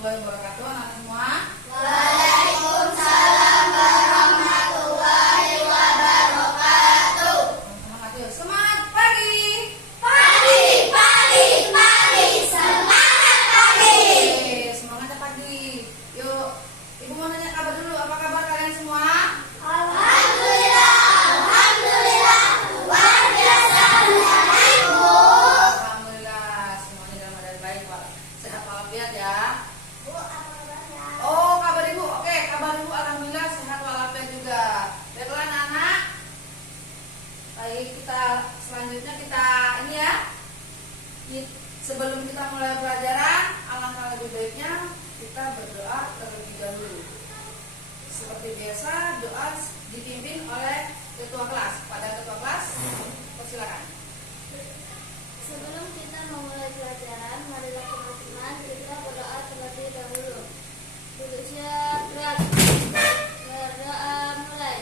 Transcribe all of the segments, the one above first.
warahmatullahi wabarakatuh. Anak semua. Waalaikumsalam warahmatullahi wabarakatuh. Teman-teman ayo semangat pagi. Pagi, pagi, pagi, semangat pagi. Oke, semangatnya pagi. Yuk, Ibu mau nanya kabar dulu. Apa kabar kalian semua? Alhamdulillah, alhamdulillah, luar biasa. Alhamdulillah, semuanya dalam keadaan baik, Pak. Sehat walafiat ya. Bu, apa kabarnya? Oh, kabar Ibu. Oke, kabar Ibu alhamdulillah sehat walafiat juga. Baiklah anak-anak. Baik, selanjutnya kita ini ya. Sebelum kita mulai pelajaran, alangkah lebih baiknya kita berdoa terlebih dahulu. Seperti biasa, doa dipimpin oleh ketua kelas. Pada ketua kelas, persilakan. Sebelum kita memulai pelajaran, marilah teman-teman kita berdoa terlebih dahulu. Duduk siap, gerak. Berdoa mulai.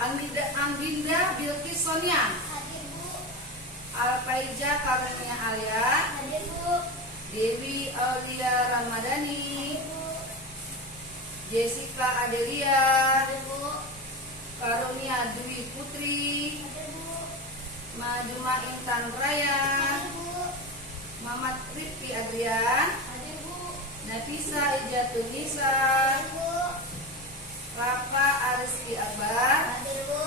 Andinda Bilkis Sonia. Hadir, Bu. Alpaija Karenia Alia. Hadir, Bu. Dewi Aulia Ramadhani. Hadir, Bu. Jessica Adelia. Hadir, Bu. Karunia Dwi Putri. Hadir, Bu. Majuma Intan Raya. Hadir, Bu. Mamat Rifki Adrian. Hadir, Bu. Nafisa Ijatun Nisa. Hadir, Bu. Rafa Ariski Akbar. Hadir, Bu.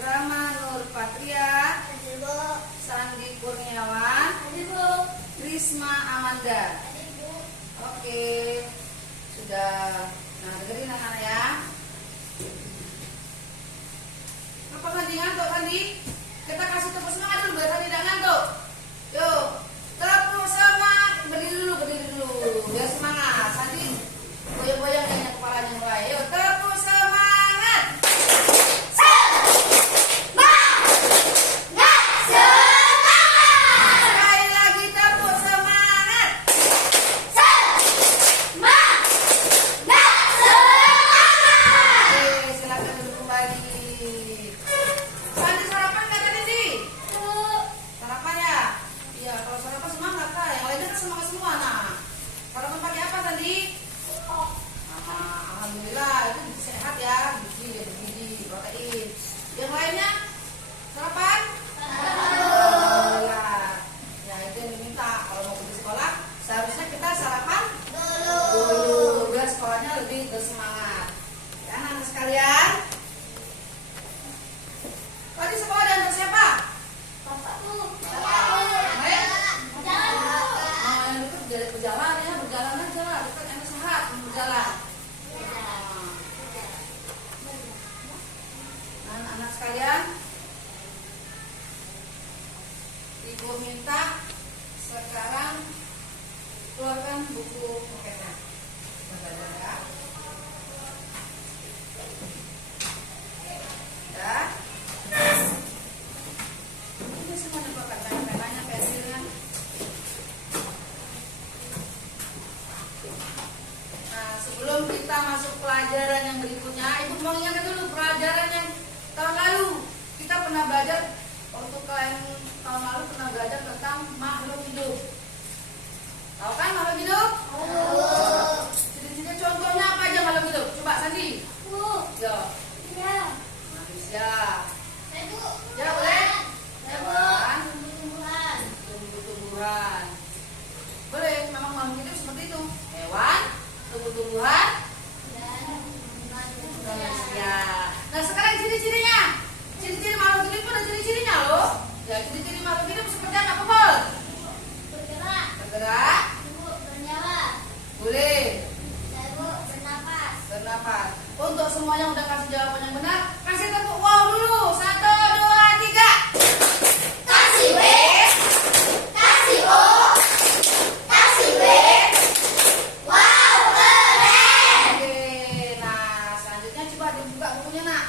Rama Nur Patria. Hadir, Bu. Sandi Kurniawan. Hadir, Bu. Risma Amanda. Hadir, Bu. Oke, sudah. Nah, dengerin anak-anak ya. Apa Sandi ngantuk Sandi? Kita kasih tepuk semangat dulu biar Sandi tidak ngantuk. Yuk, tepuk semangat. Berdiri dulu, biar semangat. Sandi goyang-goyang kayaknya kepalanya mulai. Yuk, tepuk semangat. Sekali lagi tepuk semangat. Oke, silakan duduk kembali. Sandi sarapan nggak tadi Di? Bu. Sarapan ya? Iya, kalau sarapan semangat Kak. Yang lainnya kan semangat semua. Nah, sarapan pakai apa Sandi? Alhamdulillah itu sehat ya, bergizi, protein. Yang lainnya sarapan? Alhamdulillah. Ya itu yang diminta kalau mau pergi sekolah seharusnya kita sarapan dulu biar sekolahnya lebih bersemangat. Ya anak sekalian. Tadi sekolah diantar siapa? Bapakku. Baik. Jalan, Bu. Yang dekat dari berjalan ya, berjalan aja lah, dekat yang sehat berjalan. Anak-anak sekalian, Ibu minta sekarang keluarkan buku poketnya. Belajar ya. Ya. Ini semua dikeluarkan penanya, pensilnya. Nah, sebelum kita masuk pelajaran yang berikutnya, Ibu mau ingatkan dulu pelajaran yang tahun lalu kita pernah belajar. Untuk kalian tahun lalu pernah belajar tentang makhluk hidup. Tahu kan makhluk hidup? Ciri-ciri contohnya apa aja makhluk hidup? Coba Sandi. Bu. Yo, Ya. manusia. Bu. Ya boleh. Hewan. Tumbuh-tumbuhan. Tumbuh-tumbuhan. Boleh, memang makhluk hidup seperti itu. Hewan, tumbuh-tumbuhan, Dan manusia. Nah sekarang ciri-cirinya. Ciri-ciri makhluk hidup itu ada ciri-cirinya loh. Ya ciri-ciri makhluk hidup seperti apa Pebol? bergerak. Bergerak, Bu. Bernyawa. boleh. Bu. Bernapas. Bernapas. Untuk semua yang udah kasih jawaban yang benar, kasih tepuk wow dulu. 1, 2, 3. Kasih W. Kasih O. Kasih W. Wow, keren. Oke, nah selanjutnya coba dibuka bukunya nak.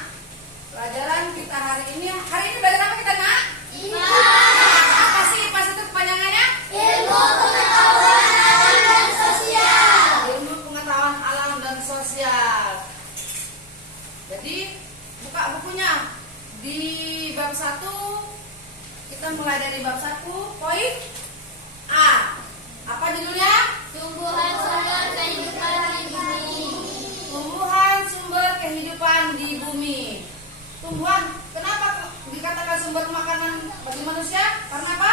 Pelajaran kita hari ini belajar apa kita nak? Apa sih IPAS itu kepanjangannya? Ilmu pengetahuan alam dan sosial. Ilmu pengetahuan alam dan sosial. Jadi buka bukunya di bab 1. Kita mulai dari bab 1 poin A. Apa judulnya? Tumbuhan sumber kehidupan di bumi. Tumbuhan sumber kehidupan di bumi. Tumbuhan, kenapa dikatakan sumber makanan bagi manusia? Karena apa?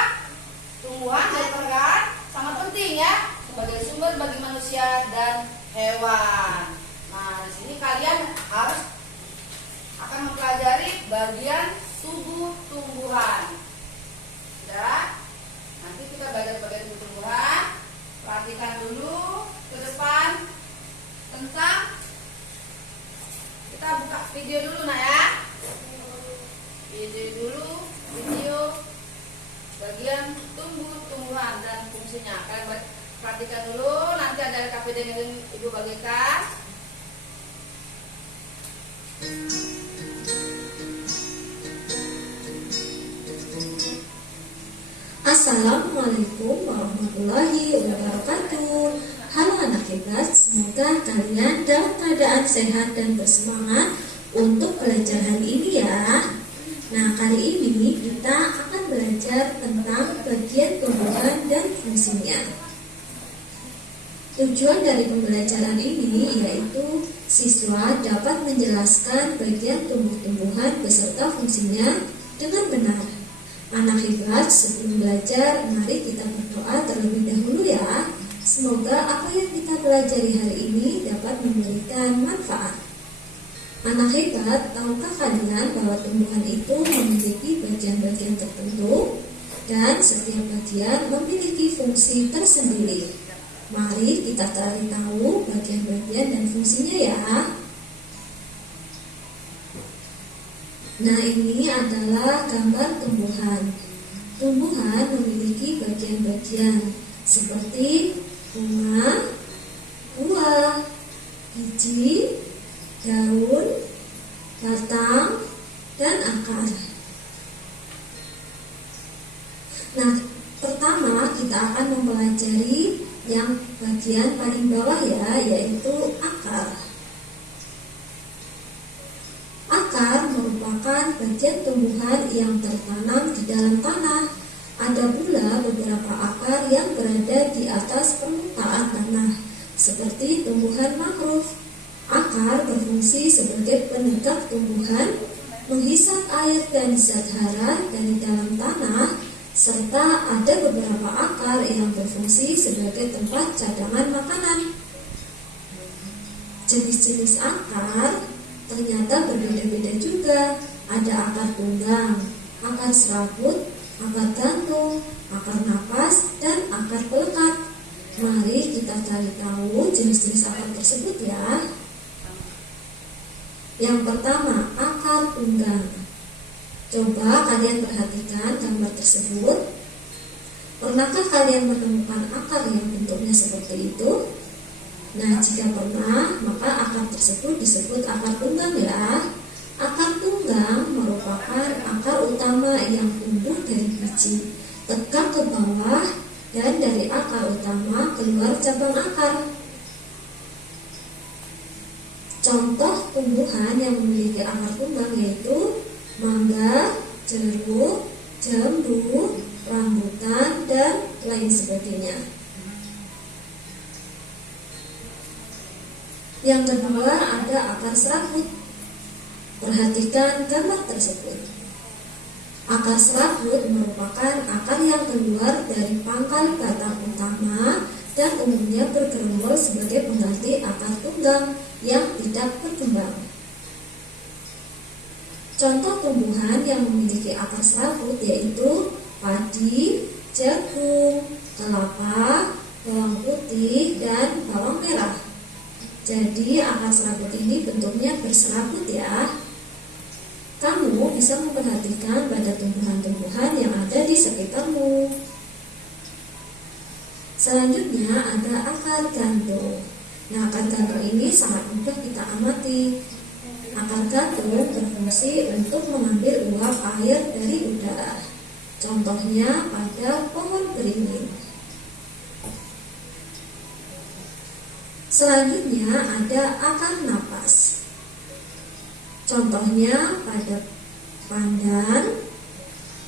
Tumbuhan kan sangat penting ya sebagai sumber bagi manusia dan hewan. Nah, di sini kalian harus akan mempelajari bagian tubuh tumbuhan. Ya, nanti kita belajar bagian tubuh tumbuhan. Perhatikan dulu ke depan tentang, kita buka video dulu nak ya. Video bagian tumbuh-tumbuhan dan fungsinya. Kalian perhatikan dulu, nanti ada KPD yang Ibu bagikan. Assalamualaikum warahmatullahi wabarakatuh. Halo anak hebat, semoga kalian dalam keadaan sehat dan bersemangat untuk belajar hari ini ya. ya. Nah, kali ini kita akan belajar tentang bagian tumbuhan dan fungsinya. Tujuan dari pembelajaran ini yaitu siswa dapat menjelaskan bagian tumbuh-tumbuhan beserta fungsinya dengan benar. Anak hebat, sebelum belajar, mari kita berdoa terlebih dahulu ya. Semoga apa yang kita pelajari hari ini dapat memberikan manfaat. Anak hebat, tahukah kalian bahwa tumbuhan itu memiliki bagian-bagian tertentu dan setiap bagian memiliki fungsi tersendiri? Mari kita cari tahu bagian-bagian dan fungsinya ya. Nah, ini adalah gambar tumbuhan. Tumbuhan memiliki bagian-bagian seperti bunga, buah, biji, daun, batang, dan akar. Nah, pertama kita akan mempelajari yang bagian paling bawah ya, yaitu akar. Akar merupakan bagian tumbuhan yang tertanam di dalam tanah. Ada pula beberapa akar yang berada di atas permukaan tanah, seperti tumbuhan mangrove. Akar berfungsi sebagai penegak tumbuhan, menghisap air dan zat hara dari dalam tanah, serta ada beberapa akar yang berfungsi sebagai tempat cadangan makanan. Jenis-jenis akar ternyata berbeda-beda juga. Ada akar tunggang, akar serabut, akar gantung, akar napas, dan akar pelekat. Mari kita cari tahu jenis-jenis akar tersebut ya. Yang pertama, akar tunggang. Coba kalian perhatikan gambar tersebut. Pernahkah kalian menemukan akar yang bentuknya seperti itu? Nah, jika pernah, maka akar tersebut disebut akar tunggang ya. Akar tunggang merupakan akar utama yang tumbuh dari biji, tegak ke bawah, dan dari akar utama keluar cabang akar. Contoh tumbuhan yang memiliki akar tunggang yaitu mangga, jeruk, jambu, rambutan, dan lain sebagainya. Yang kedua ada akar serabut. Perhatikan gambar tersebut. Akar serabut merupakan akar yang keluar dari pangkal batang utama dan umumnya bergerombol sebagai pengganti akar tunggang yang tidak berkembang. Contoh tumbuhan yang memiliki akar serabut yaitu padi, jagung, kelapa, bawang putih, dan bawang merah. Jadi akar serabut ini bentuknya berserabut ya. Kamu bisa memperhatikan pada tumbuhan-tumbuhan yang ada di sekitarmu. Selanjutnya ada akar gantung. Nah, akar gantung ini sangat mudah kita amati. Akar gantung berfungsi untuk mengambil uap air dari udara. Contohnya pada pohon beringin. Selanjutnya ada akar napas. Contohnya pada pandan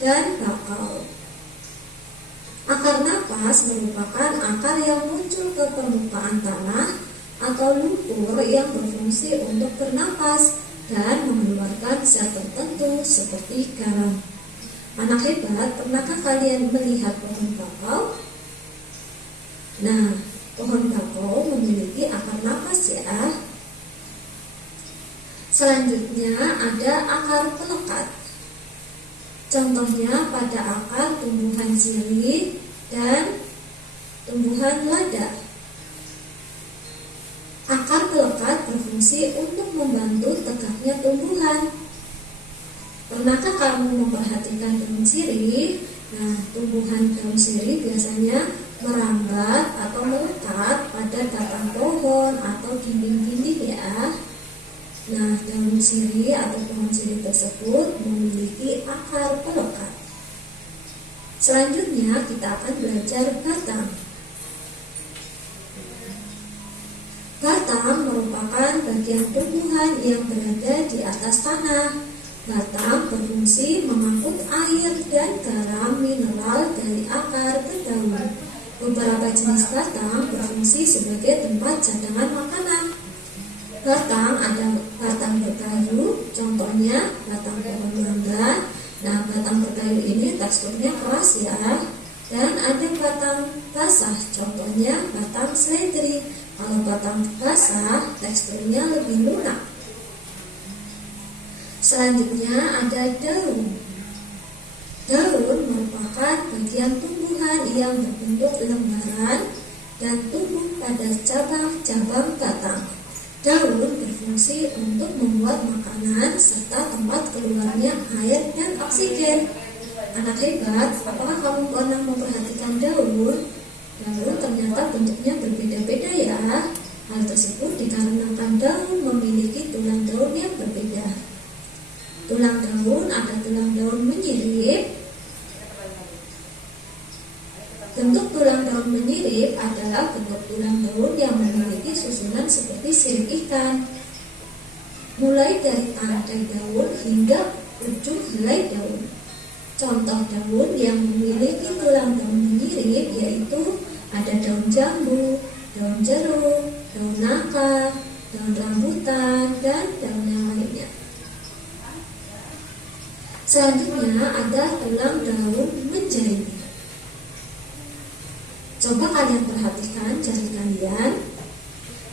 dan bakau. Akar napas merupakan akar yang muncul ke permukaan tanah atau lumpur yang berfungsi untuk bernapas dan mengeluarkan zat tertentu seperti garam. Anak hebat, pernahkah kalian melihat pohon bakau? Nah, pohon bakau memiliki akar napas ya. Selanjutnya ada akar pelekat. Contohnya pada akar tumbuhan sirih dan tumbuhan lada. Akar pelekat berfungsi untuk membantu tegaknya tumbuhan. Pernahkah kamu memperhatikan daun sirih? Nah, tumbuhan daun sirih biasanya merambat atau melekat pada batang pohon atau dinding-dinding ya. Nah, daun sirih atau pohon sirih tersebut memiliki akar pelekat. Selanjutnya kita akan belajar batang. Batang merupakan bagian tumbuhan yang berada di atas tanah. Batang berfungsi mengangkut air dan garam mineral dari akar ke daun. Beberapa jenis batang berfungsi sebagai tempat cadangan makanan. Batang ada batang berkayu, contohnya batang pohon mangga. Nah, batang berkayu ini teksturnya keras ya. Dan ada batang basah, contohnya batang seledri. Kalau batang basah, teksturnya lebih lunak. Selanjutnya ada daun. Daun merupakan bagian tumbuhan yang berbentuk lembaran dan tumbuh pada cabang-cabang batang. Daun berfungsi untuk membuat makanan serta tempat keluarnya air dan oksigen. Anak hebat, apakah kamu pernah memperhatikan daun? Daun ternyata bentuknya berbeda-beda ya. Hal tersebut dikarenakan daun memiliki tulang daun yang berbeda. Tulang daun ada tulang daun menyirip. Bentuk tulang daun menyirip adalah bentuk tulang daun yang memiliki susunan seperti sirip ikan. Mulai dari tangkai daun hingga ujung helai daun. Contoh daun yang memiliki tulang daun menyirip yaitu ada daun jambu, daun jeruk, daun nangka, daun rambutan, dan daun yang lainnya. Selanjutnya ada tulang daun menjari. Coba kalian perhatikan jari kalian.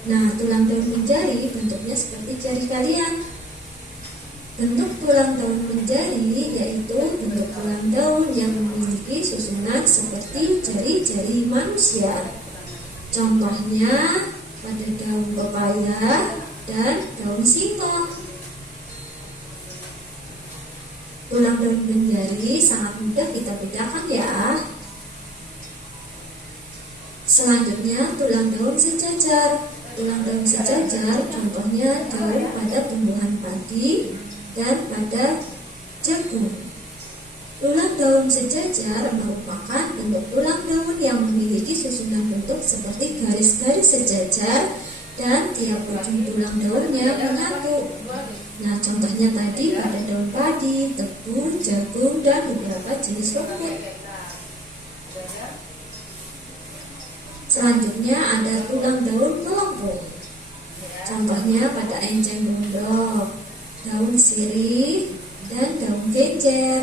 Nah, tulang daun menjari bentuknya seperti jari kalian. Bentuk tulang daun menjari yaitu bentuk tulang daun yang memiliki susunan seperti jari-jari manusia. Contohnya pada daun pepaya dan daun singkong. Tulang daun menjari sangat mudah kita bedakan ya. Selanjutnya tulang daun sejajar. Tulang daun sejajar contohnya daun pada tumbuhan padi dan pada jagung. Tulang daun sejajar merupakan bentuk tulang daun yang memiliki susunan bentuk seperti garis-garis sejajar dan tiap ujung tulang daunnya menyatu. Nah, contohnya tadi pada daun padi, tebu, jagung, dan beberapa jenis rumput. Selanjutnya ada tulang daun melengkung. Contohnya pada enceng gondok, daun sirih, dan daun genjer.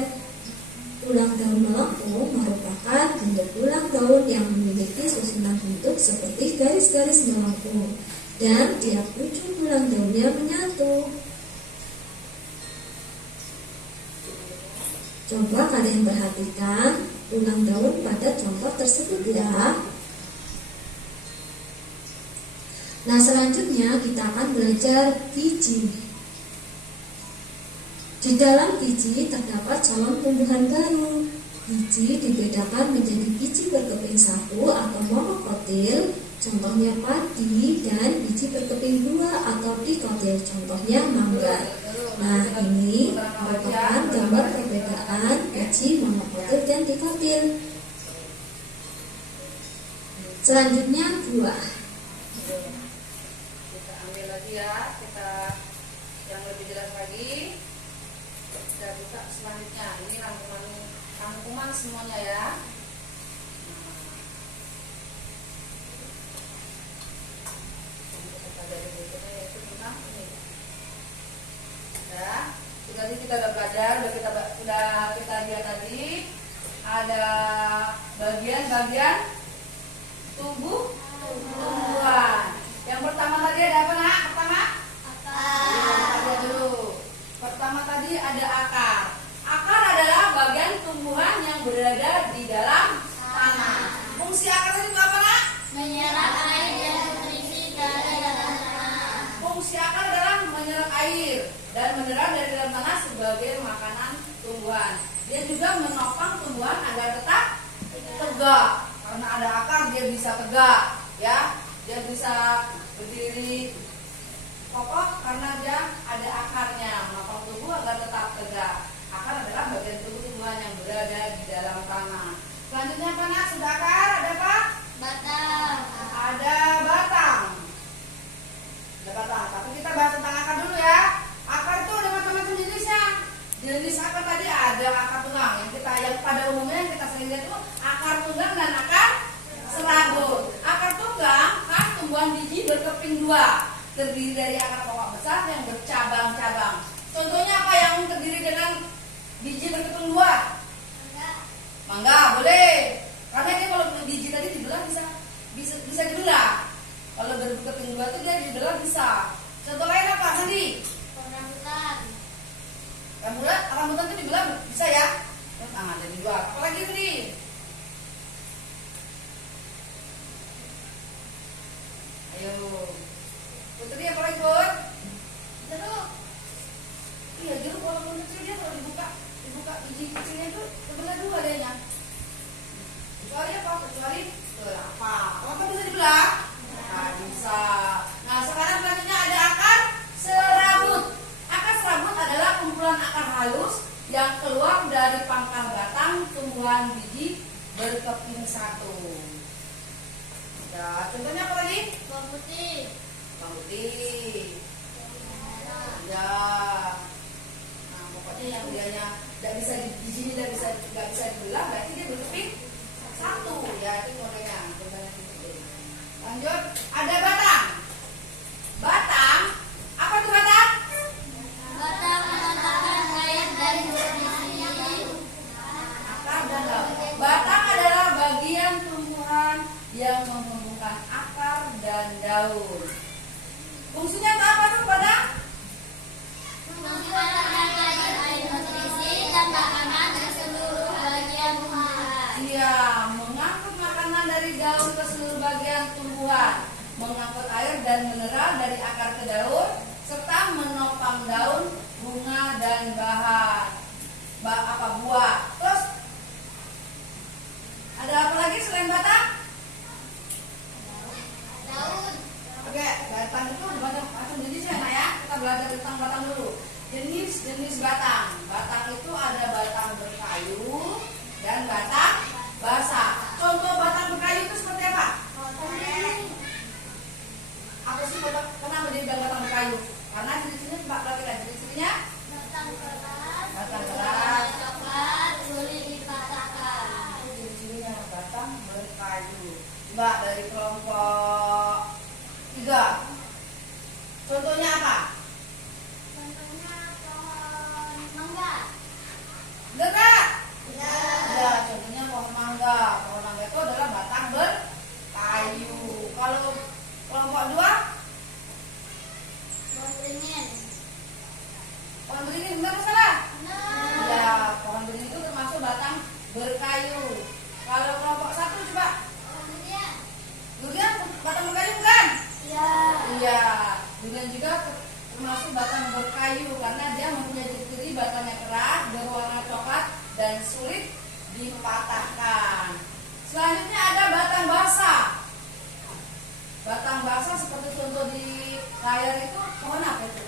Tulang daun melengkung merupakan bentuk tulang daun yang memiliki susunan bentuk seperti garis-garis melengkung dan tiap ujung tulang daunnya menyatu. Coba kalian perhatikan tulang daun pada contoh tersebut ya. Nah, selanjutnya kita akan belajar biji. Di dalam biji terdapat calon tumbuhan baru. Biji dibedakan menjadi biji berkeping satu atau monokotil, contohnya padi, dan biji berkeping dua atau dikotil, contohnya mangga. Nah, ini merupakan gambar perbedaan biji monokotil dan dikotil. Selanjutnya buah. Kita ambil lagi ya, kita yang lebih jelas lagi. Kita buka selanjutnya. Ini rangkuman semuanya ya. Ya, tadi kita udah belajar, udah kita lihat tadi ada bagian-bagian tumbuhan. Yang pertama tadi ada apa nak? Lihat dulu. Pertama tadi ada akar. Akar adalah bagian tumbuhan yang berada di dalam tanah. Fungsi akar itu apa nak? Menyerap air yang terisi dari dalam tanah. Fungsi akar adalah menyerap air dan menyerap dari dalam tanah sebagai makanan tumbuhan. Dia juga menopang tumbuhan agar tetap tegak. Karena ada akar dia bisa tegak, ya. Dia bisa berdiri kokoh karena dia ada akarnya, menopang tubuh agar tetap tegak. Akar adalah bagian tubuh tumbuhan yang berada di dalam tanah. Selanjutnya apa nak? Sudah akar, ada apa? Batang. Ada batang. Ada batang. Tapi kita bahas tentang akar dulu ya. Akar itu ada macam-macam jenisnya. jenis akar tadi ada akar tunggang yang pada umumnya yang kita sering lihat itu akar tunggang dan akar serabut. Akar tunggang kan tumbuhan biji berkeping dua, terdiri dari akar pokok besar yang bercabang-cabang. Contohnya apa yang terdiri dengan biji berkeping dua? Mangga boleh, karena dia kalau biji tadi dibelah bisa dibelah. Kalau berkeping dua itu dia dibelah bisa. Contoh lain apa Sandi? Rambutan itu dibelah bisa ya? Nah, jadi dua. Apalagi tadi? Ayo, Putri apalagi Put? Jeruk. Iya jeruk walaupun kecil dia kalau dibuka biji kecilnya itu terbelah dua adanya. Kecuali apa? Kecuali kelapa. Kelapa bisa dibelah? Nah, bisa. Nah, sekarang selanjutnya ada akar serabut. Akar serabut adalah kumpulan akar halus yang keluar dari pangkal batang tumbuhan biji berkeping satu. Ya, contohnya apa tadi? Bawang putih. Bawang putih. Ya. Nah, pokoknya yang dianya tidak bisa di sini nggak bisa dibelah, berarti dia berkeping satu. Ya, itu contohnya. Lanjut, ada batang. Batang, apa itu batang? Batang mengantarkan air dari biji. Akar dan daun. Batang adalah bagian tumbuhan yang menghubungkan akar dan daun. Fungsinya apa tuh batang? Mengantarkan air nutrisi dan makanan ke seluruh bagian tumbuhan. Iya, mengangkut makanan dari daun ke seluruh bagian tumbuhan, mengangkut air dan mineral dari akar ke daun, serta menopang daun, bunga dan buah. Terus ada apa lagi selain batang? Daun. Oke, batang itu macam jenisnya nah ya. Kita belajar tentang batang dulu. Jenis batang. Batang itu ada batang berkayu dan batang basah. Contoh batang berkayu itu seperti apa? Apa sih batang? Kenapa dia bilang batang berkayu? Karena ciri-cirinya Mbak perhatikan ciri-cirinya. Batang keras. Coklat, sulit dipatahkan. Ciri-cirinya batang berkayu. Mbak dari kelompok 3. Contohnya apa? Contohnya pohon mangga. Enggak? Ya, contohnya pohon mangga. Pohon mangga itu adalah batang berkayu. Kalau kelompok 2, Pohon beringin. pohon beringin benar atau salah? Benar. Ya, pohon beringin itu termasuk batang berkayu. Kalau kelompok 1 coba, Pohon durian. durian batang berkayu bukan? Iya. Iya, durian juga termasuk batang berkayu karena dia mempunyai ciri batangnya keras, berwarna coklat dan sulit dipatahkan. Selanjutnya ada batang basah. Batang basah seperti contoh di layar itu pohon apa itu?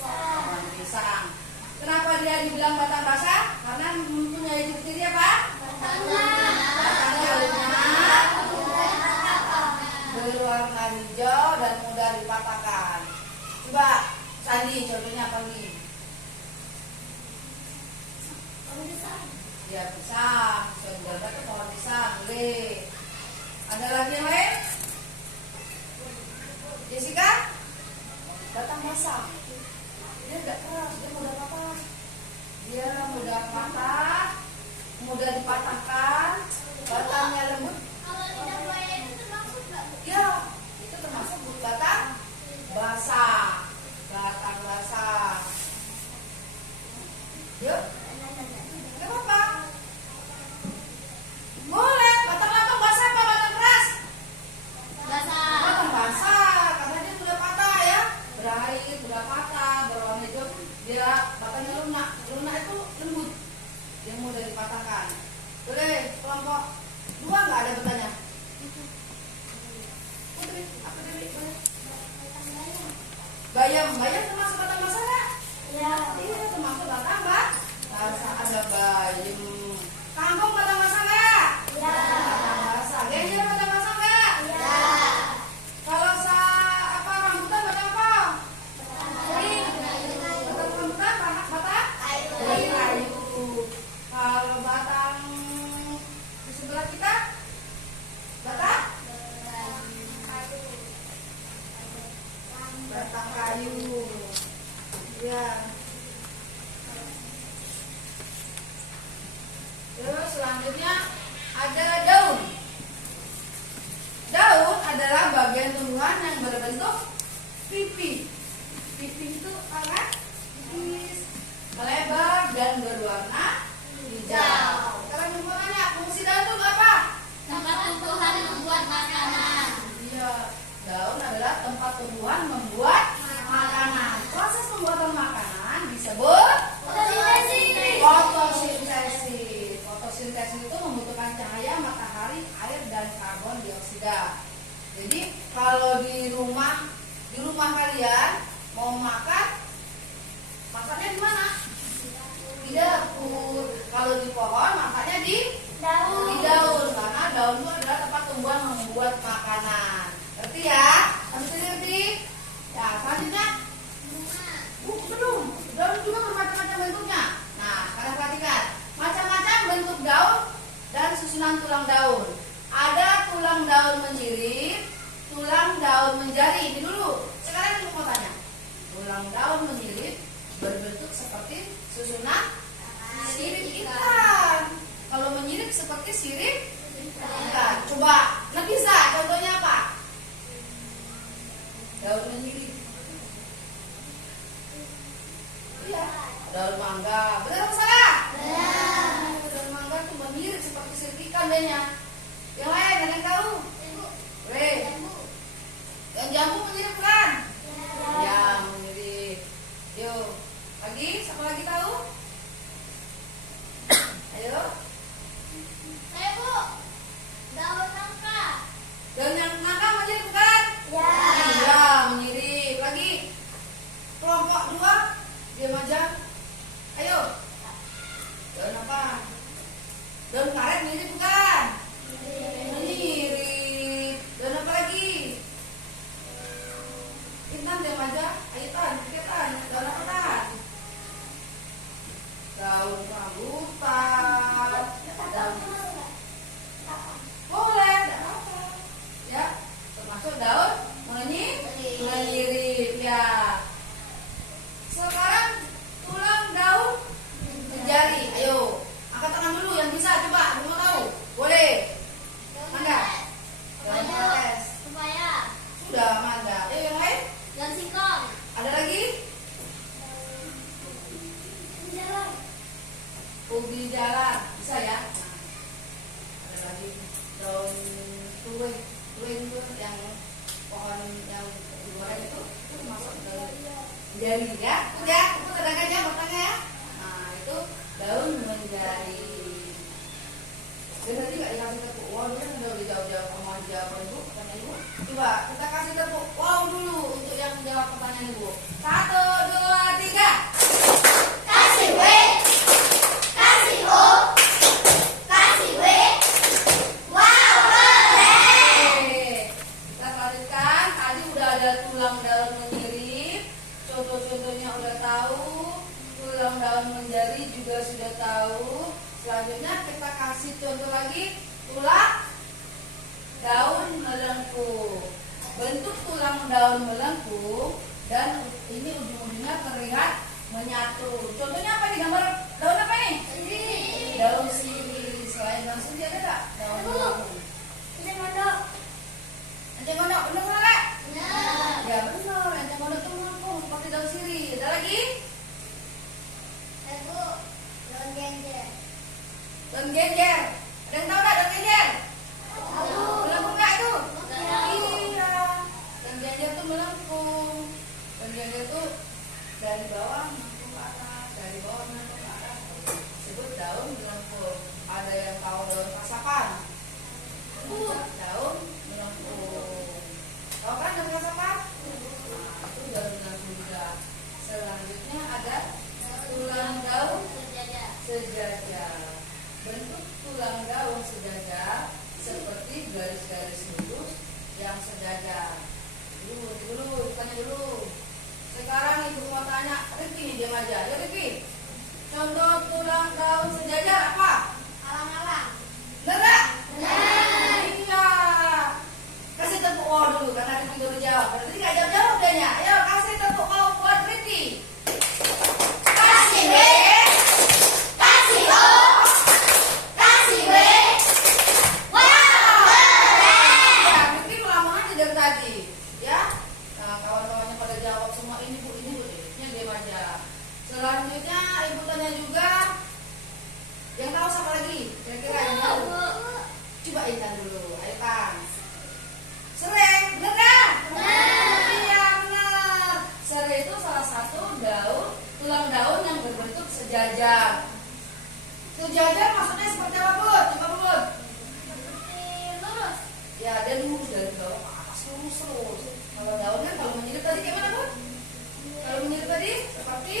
Pohon pisang. Kenapa dia dibilang batang basah? Karena mempunyai ciri apa? Batangnya lunak, berwarna hijau dan mudah dipatahkan. Coba Sandi, contohnya apa nih? Ya pisang, saudara itu pohon pisang, boleh. Ada lagi yang lain? Jessica? Batang basah. Dia tidak keras, dia mudah patah. Dia mudah patah, mudah dipatahkan. Batangnya lembut. Kalau lidah buaya itu termasuk nggak? Ya, itu termasuk batang basah. Batang basah. Yuk, nggak apa-apa. Boleh. Batang lapang basah apa batang keras? Basah. Batang basah, karena dia sudah patah ya. Berair, sudah patah, berwarna hijau. Dia batangnya lunak. Lunak itu lembut, yang mudah dipatahkan. Boleh, kelompok 2 nggak ada bertanya? Putri, apa tadi? Boleh. Bayam termasuk batang basah nggak? Iya. Iya, termasuk batang basah. Selanjutnya ada daun. Daun adalah bagian tumbuhan yang berbentuk pipi. Pipi itu sangat tipis, melebar dan berwarna hijau. Sekarang ibu tanya, fungsi daun itu apa? Tempat tumbuhan membuat makanan. Iya, daun adalah tempat tumbuhan membuat makanan. Proses pembuatan makanan disebut Fotosintesis. fotosintesis. Fotosintesis itu membutuhkan cahaya matahari, air, dan karbon dioksida. Jadi kalau di rumah kalian mau makan, masaknya di mana? Di dapur. Kalau di pohon, makanya di daun. Karena daun itu adalah tempat tumbuhan membuat makanan. Ngerti ya? Ngerti? Ya, selanjutnya. Belum. Daun juga bermacam-macam bentuknya. Nah, sekarang perhatikan. Macam-macam bentuk daun dan susunan tulang daun. Ada tulang daun menyirip, tulang daun menjari. Ini dulu. Sekarang aku mau tanya. Tulang daun menyirip berbentuk seperti susunan sirip ikan. Kalau menyirip seperti sirip ikan. Coba, bisa contohnya apa? Daun menyirip. Iya, daun mangga. Benar apa salah? Daun mangga itu menyirip seperti sirip ikan dehnya. Yang lain ada yang tahu? Yang jambu menyirip kan? Ya, menyirip. Yuk, lagi? Siapa lagi tahu? Ayo. Saya Bu, daun nangka. Daun yang nangka menyirip kan? Ya. Iya, menyirip. Lagi? Kelompok 2, diam aja. Ayo. Daun apa? Daun karet menyirip bukan? Menyirip. Daun apa lagi? Intan diam aja. Ayo Tan, Tan. Daun apa Tan? Daun rambutan. Boleh, tidak apa. Ya, termasuk daun menyirip ya. Sekarang tulang daun menjari. Ayo, angkat tangan dulu yang bisa coba. Mau tahu? Boleh. Mangga. Daun protes. Supaya. Sudah mangga. Ayo yang lain. Daun singkong. Ada lagi? Jalan. Ubi jalan. Bisa ya? Ada lagi daun tulen. Tulen itu yang pohon yang digoreng itu masuk daun menjari ya. Udah, itu terdengarnya bertanya ya. Nah, itu daun menjari. Dan tadi nggak dikasih tepuk wow dulu, udah jauh-jauh mau jawab ibu, pertanyaan ibu. Coba kita kasih tepuk wow dulu untuk yang menjawab pertanyaan ibu. 1, 2, 3. Kasih W. Kasih O. Kasih W. Wow, boleh. Kita lanjutkan. Tadi udah ada tulang daun menyirip. Contoh-contohnya udah tahu. Tulang daun menjari juga sudah tahu. Selanjutnya kita kasih contoh lagi. Tulang daun melengkung. Bentuk tulang daun melengkung dan ini ujung-ujungnya terlihat menyatu. Contohnya apa nih, gambar daun apa nih? Daun sirih. Selain daun sirih ada nggak? Daun melengkung. Enceng gondok. Enceng gondok, bener nggak? Benar. Ya benar, enceng gondok itu melengkung seperti daun sirih. Ada lagi? Bu, daun genjer. Daun genjer. Ada yang tahu nggak daun genjer? Tahu. Melengkung nggak itu? Tahu. Iya. Daun genjer itu melengkung. Daun genjer itu dari bawah melengkung ke atas, dari bawah melengkung ke atas. Disebut daun melengkung. Ada yang tahu daun kasapan? Daun melengkung. Tahu kan daun kasapan? Nah, itu daun melengkung juga. Selanjutnya ada tulang daun sejajar. Bentuk tulang daun sejajar seperti garis-garis lurus yang sejajar. Dulu, tanya dulu. Sekarang ibu mau tanya, Rifki nih dia sejajar. Sejajar maksudnya seperti apa, Bud? Coba, Bud. Lurus. Ya, dia lurus dari bawah ke atas, lurus terus. Kalau daunnya, kalau menyilip tadi gimana, Bud? Kalau menyilip tadi seperti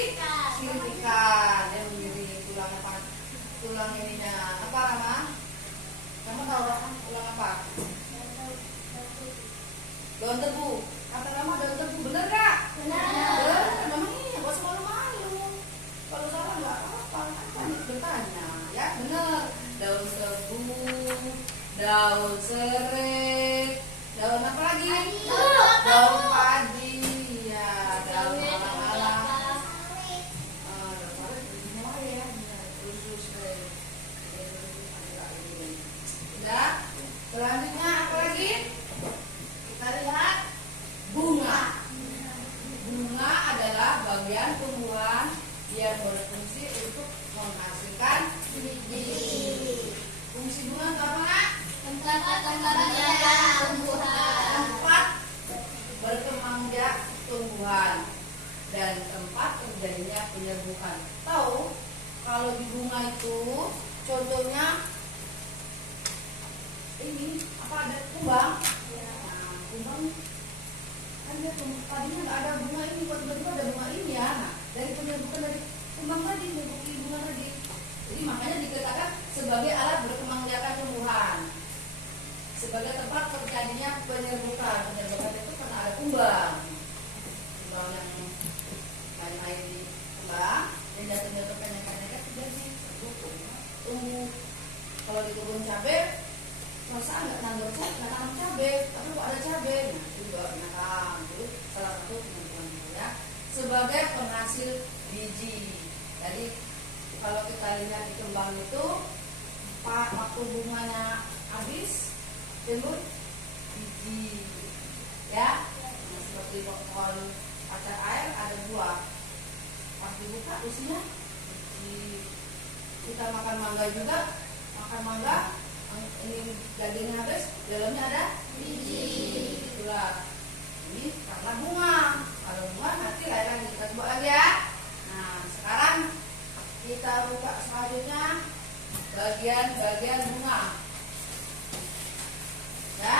sirip ikan. Dia menyilip tulang apa? Tulang ininya apa, Rama? Kamu tahu Rama tulang apa? Daun tebu. Kata Rama daun tebu, bener gak? Bener. Memang iya, gak usah malu-malu. Kalau salah nggak apa-apa, kan banyak bertanya. Ya, bener. Daun tebu, daun serai, daun apa lagi? Daun padi. Ya, daun alang-alang. Daun sari semua ya. Khusus deh. Udah. Selanjutnya apa lagi? Kita lihat bunga. Bunga adalah bagian tumbuhan yang berfungsi untuk menghasilkan biji. Fungsi bunga itu apa, Nak? Tempat menjaga tumbuhan. Tempat berkembang biak tumbuhan dan tempat terjadinya penyerbukan. Tahu kalau di bunga itu contohnya ini apa, ada kumbang? Nah, kumbang kan dia tadinya nggak ada bunga ini, tiba-tiba ada bunga ini ya. Nah, dari penyerbukan dari kumbang tadi, menyerbuki bunga tadi. Jadi makanya dikatakan sebagai alat berkembang biakan tumbuhan, sebagai tempat terjadinya penyerbukan. Penyerbukan itu karena ada kumbang yang main-main di kembang dan jatuhnya terpenyek-penyek jadi tumbuh. Kalau di kebun cabai masa nggak tanam cabai, tapi kok ada cabai, nah itu juga binatang. Itu salah satu teman-teman ya, sebagai penghasil biji. Jadi kalau kita lihat di kembang itu, waktu bunganya habis, timbul biji, ya. Nah, seperti pohon pacar air ada buah, pas dibuka isinya biji. Kita makan mangga juga, makan mangga. Ini dagingnya habis, dalamnya ada biji. Itulah ini karena bunga. Kalau bunga nanti lain lagi kita coba lagi ya. Nah, sekarang kita buka selanjutnya bagian-bagian bunga. Ya.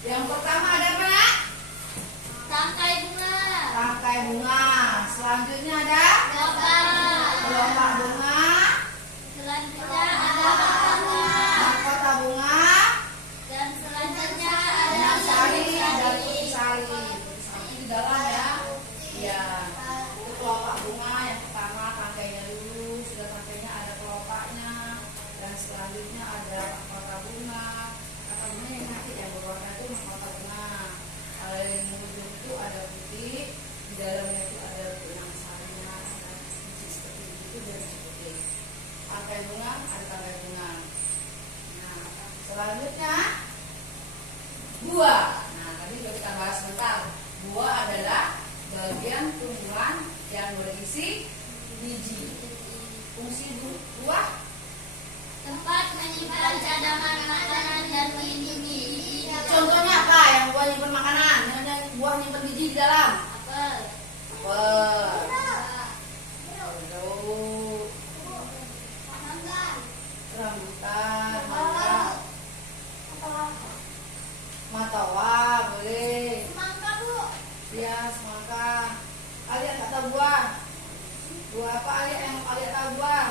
Yang pertama ada apa, Nak? Tangkai bunga. Tangkai bunga. Selanjutnya ada Kelopak. kelopak bunga. Selanjutnya ada bunga. Mahkota bunga. Dan selanjutnya ada Ada sari, ada sari. putih sari. Putih sari di dalam ya. Iya. Itu kelopak bunga yang pertama, tangkainya dulu. Sudah tangkainya ada kelopaknya. Dan selanjutnya ada mahkota bunga. Mahkota bunga yang nanti yang berwarna itu mahkota bunga. Kalau yang ujung itu ada putih, di dalamnya itu ada benang sarinya, ada biji seperti itu dan seperti itu. Tangkai bunga, ada tangkai bunga. Nah, selanjutnya buah. Nah, tadi sudah kita bahas sebentar. Buah adalah bagian tumbuhan yang berisi biji. Fungsi buah Tempat menyimpan cadangan makanan dan melindungi biji. contohnya apa? Yang buah nyimpen makanan, yang buah nyimpen biji di dalam. Apel. Apel, rambutan, matawa, boleh. Semangka, Bu. Ya, semangka. Alia nggak tahu buah. Buah apa Alia yang Alia tahu buah?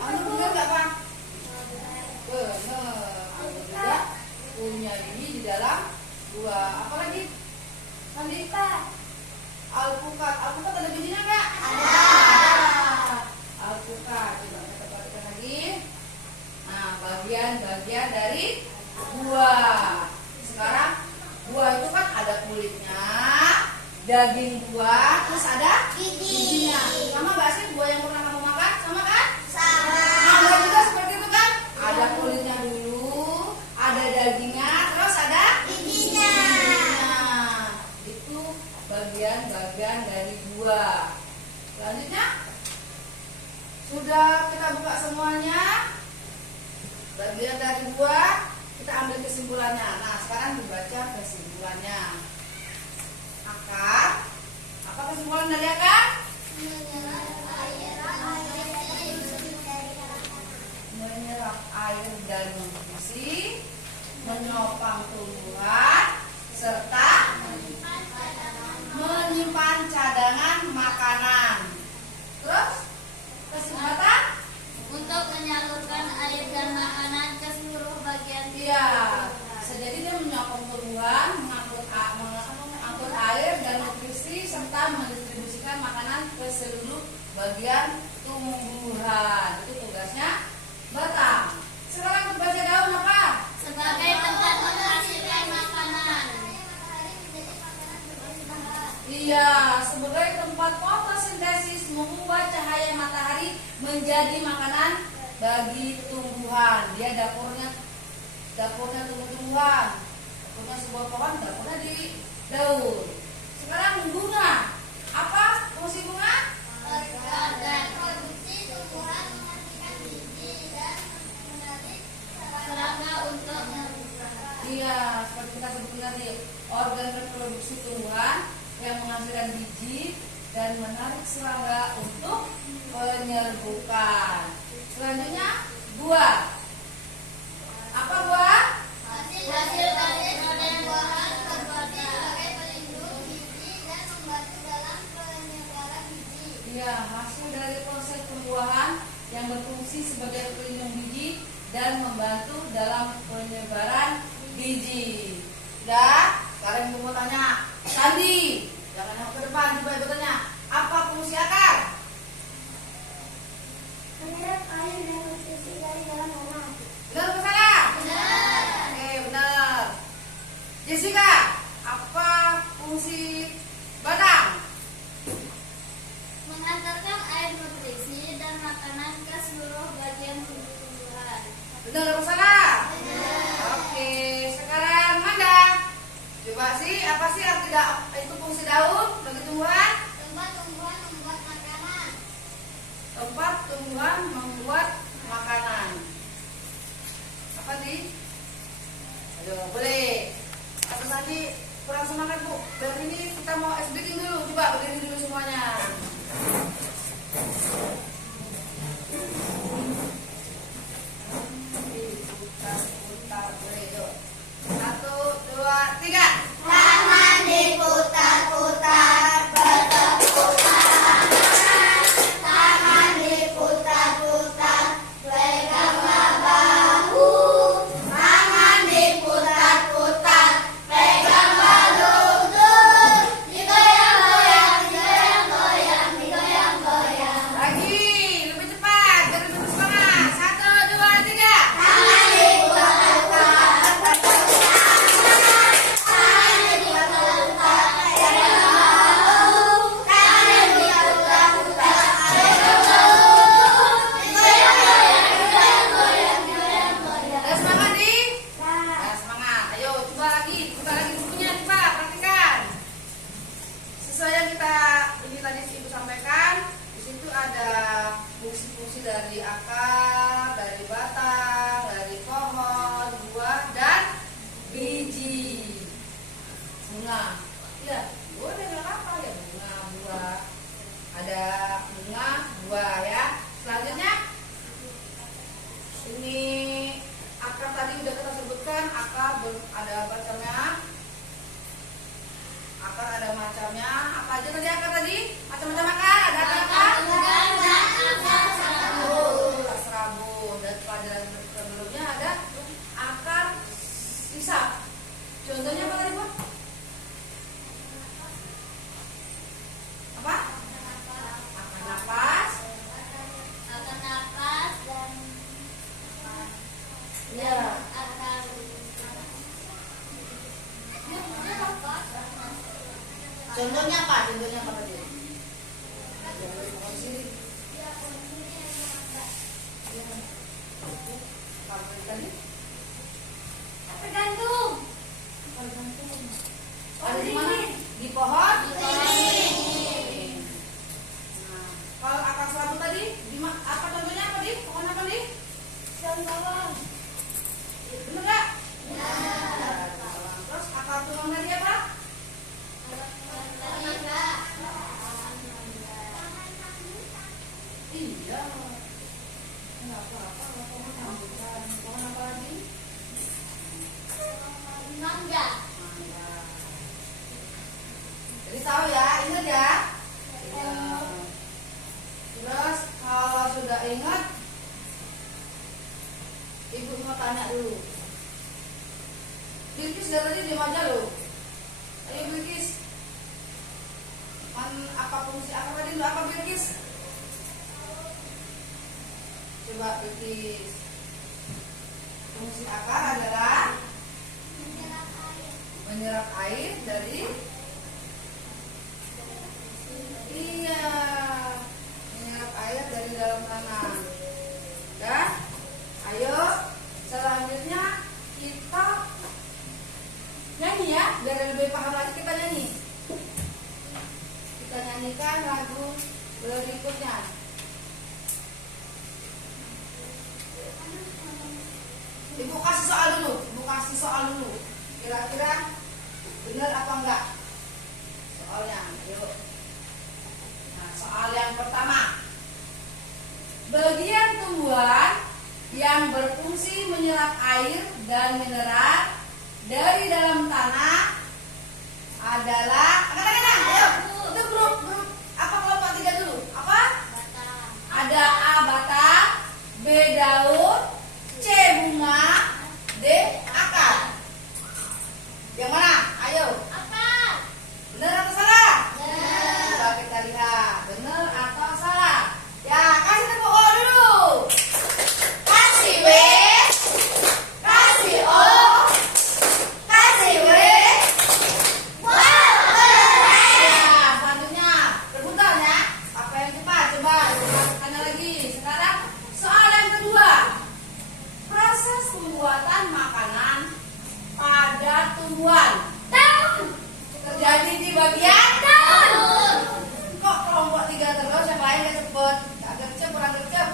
Anggur bener nggak, Pak? Bener. Anggur juga punya biji di dalam buah. Apa lagi? Alpukat. Alpukat ada bijinya nggak? Ada. Alpukat. Coba kita perhatikan lagi. Nah, bagian-bagian dari buah. Sekarang buah itu kan ada kulitnya, daging buah, terus ada bijinya. Sama nggak sih buah yang pernah kamu makan? Sama kan? Mangga juga seperti itu kan? Ada kulitnya dulu, ada dagingnya, terus ada bijinya. Itu bagian-bagian dari buah. Selanjutnya sudah kita buka semuanya. Bagian dari buah kita ambil kesimpulannya. Nah, sekarang dibaca kesimpulannya. Akar, apa kesimpulan dari akar? Menyerap air dan nutrisi, menopang tumbuhan, serta menyimpan cadangan makanan. Terus kesimpulan Untuk menyalurkan air dan makanan ke seluruh bagian iya, jadi dia menyokong tumbuhan, mengangkut air dan nutrisi serta mendistribusikan makanan ke seluruh bagian tumbuhan. Itu tugasnya batang. Sekarang baca daun apa? sebagai tempat menghasilkan makanan. Iya, sebagai tempat fotosintesis membuat cahaya matahari menjadi makanan bagi tumbuhan. Dia dapurnya tumbuh-tumbuhan. Dapurnya sebuah pohon, dapurnya di daun. Sekarang bunga. Apa fungsi bunga? Organ produksi tumbuhan menghasilkan biji dan menarik serangga untuk menyerbukan. Iya, seperti kita sebut tadi, organ reproduksi tumbuhan yang menghasilkan biji dan menarik serangga untuk penyerbukan. Selanjutnya buah. Apa buah? Hasil dari buah-buahan berbagi sebagai pelindung biji dan membantu dalam penyebaran biji. Iya, hasil dari proses pembuahan yang berfungsi sebagai pelindung biji dan membantu dalam penyebaran biji. Sudah? Sekarang ibu mau tanya, Sandi, jangan yang ke depan, coba ibu tanya, apa fungsi akar? Menyerap air dan nutrisi dari dalam tanah. Benar atau salah? Benar. Oke, benar. Jessica, apa fungsi batang? Mengantarkan air nutrisi dan makanan ke seluruh bagian tubuh tumbuhan. Benar atau salah? Benar. Oke, sekarang Manda. Coba sih, apa sih arti itu fungsi daun bagi tumbuhan? Tempat tumbuhan membuat makanan. Tempat tumbuhan membuat makanan. Apa sih? Ayo, boleh. Atau tadi kurang semangat bu. Dan ini kita mau ice breaking dulu. Coba berdiri dulu semuanya. Putar, boleh yuk. 1, 2, 3. Tangan diputar-putar, bertepuk tangan. Tangan diputar-putar, peganglah bahu. Tangan diputar-putar, peganglah lutut. Digoyang-goyang, digoyang-goyang, digoyang-goyang. Lagi, lebih cepat, biar lebih bersemangat. 1, 2, 3. Tangan diputar-putar, tangan diputar-putar, peganglah bahu. Tangan diputar-putar, peganglah lutut. Digoyang-goyang, digoyang-goyang, digoyang-goyang. Ada semangat di? Ada semangat. Ayo, coba lagi, buka lagi bukunya, coba praktikan. Sesuai yang kita ini tadi ibu sampaikan, di situ ada fungsi-fungsi dari akar, dari batang, dari pohon, buah dan biji. Bunga. Iya, boleh nggak apa ya bunga, buah. Ada bunga, buah ya. Selanjutnya ini akar tadi udah kita sebutkan, akar ada macamnya. Akar ada macamnya. Apa aja tadi akar tadi? Macam-macam akar. Ada akar apa? Tunggal dan akar serabut. Akar serabut. Dan pelajaran sebelumnya ada akar sisa. Contohnya apa tadi bu? Apa? Akar napas. Akar napas dan Iya. akar Contohnya apa? Contohnya apa tadi? Sini. Apa tadi? tergantung. Ada di mana? Di pohon? Di pohon. Nah, kalau akar serabut tadi, apa contohnya apa di? Pohon apa di? Daun bawang. Bener nggak? Ya. Nah, tahu ya, ingat ya. Iya. Terus kalau sudah ingat, ibu mau tanya dulu. Bilkis dari tadi diam aja loh. Ayo Bilkis. Apa fungsi akar tadi itu apa Bilkis? Coba Bilkis. Fungsi akar adalah menyerap air dari menyerap air dari dalam tanah. Ya, ayo selanjutnya kita nyanyi ya, biar lebih paham lagi kita nyanyi. Kita nyanyikan lagu berikutnya. Ibu kasih soal dulu. Kira-kira benar apa enggak soalnya? Yuk. Nah, soal yang pertama. Bagian tumbuhan yang berfungsi menyerap air dan mineral dari dalam tanah adalah ayo itu grup apa kelompok 3 dulu apa? Ada A batang, B daun, C bunga, D akar. Yang mana? Ayo. Akar. Benar atau salah? Benar. Coba kita lihat benar atau salah. Ya, kasih tepuk O dulu. Kasih W. Kasih O. Kasih W. Wow, keren. Ya, selanjutnya rebutan ya. Apa yang cepat? Coba tanya lagi. Sekarang soal yang kedua. Proses pembuatan makanan pada tumbuhan terjadi di bagian Daun. kok kelompok 3 terus, yang lain gak cepet, gak gercep, kurang gercep.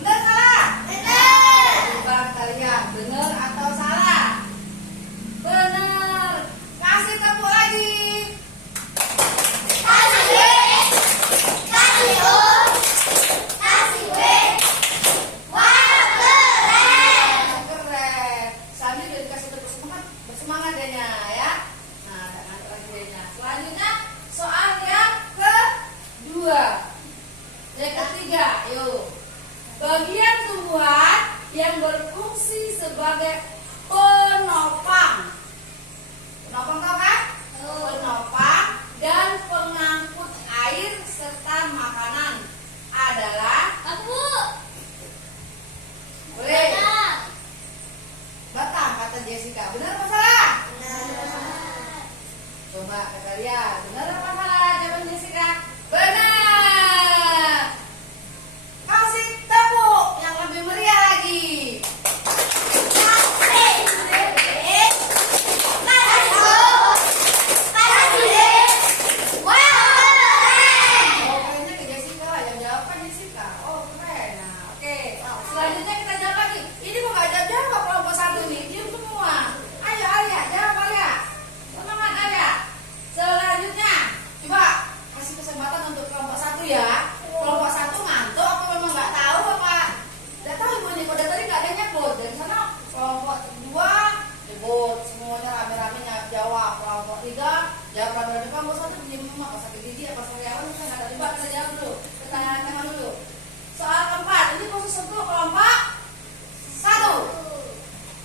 Bener salah? Benar. Coba kita lihat bener atau salah. Bener. Kasih tepuk lagi. Kasih W. Kasih O. Kasih W. Wow, keren. Keren. Selanjutnya dikasih tepuk semangat, bersemangat dehnya ya. Nah, jangan lagi dehnya. Selanjutnya soal yang kedua. Yang ketiga, yuk. Bagian tumbuhan yang berfungsi sebagai penopang. Penopang tahu kan? Penopang dan pengangkut air serta makanan adalah Aku. boleh Benar. batang kata Jessica. Benar apa salah? Benar. Coba kita lihat benar apa salah jawaban Jessica. Benar. Kasih tepuk yang lebih meriah lagi. Kasih W. Kasih O. Kasih W. Wow, keren. Oh, kerennya ke Jessica, yang jawab kan Jessica. Oh, keren. Nah, oke. Selanjutnya kita jawab lagi. Ini mau nggak jawab kelompok 1 ini? Diam semua. Ayo, Arya, jawab Arya. Semangat Arya. Selanjutnya, coba kasih kesempatan untuk kelompok 1 ya. Kelompok 1 ngantuk apa memang nggak tahu apa? Nggak tahu ibu ini. Pada tadi nggak ada nyebut. Dari sana kelompok 2 nyebut. Semuanya rame-rame jawab. Kelompok 3 jawab rame-rame. Kelompok 1 diam semua. Pas sakit gigi apa sariawan kita nggak ada debat. Kita jawab dulu. Pertanyaan dulu. Soal keempat. Ini khusus untuk kelompok 1.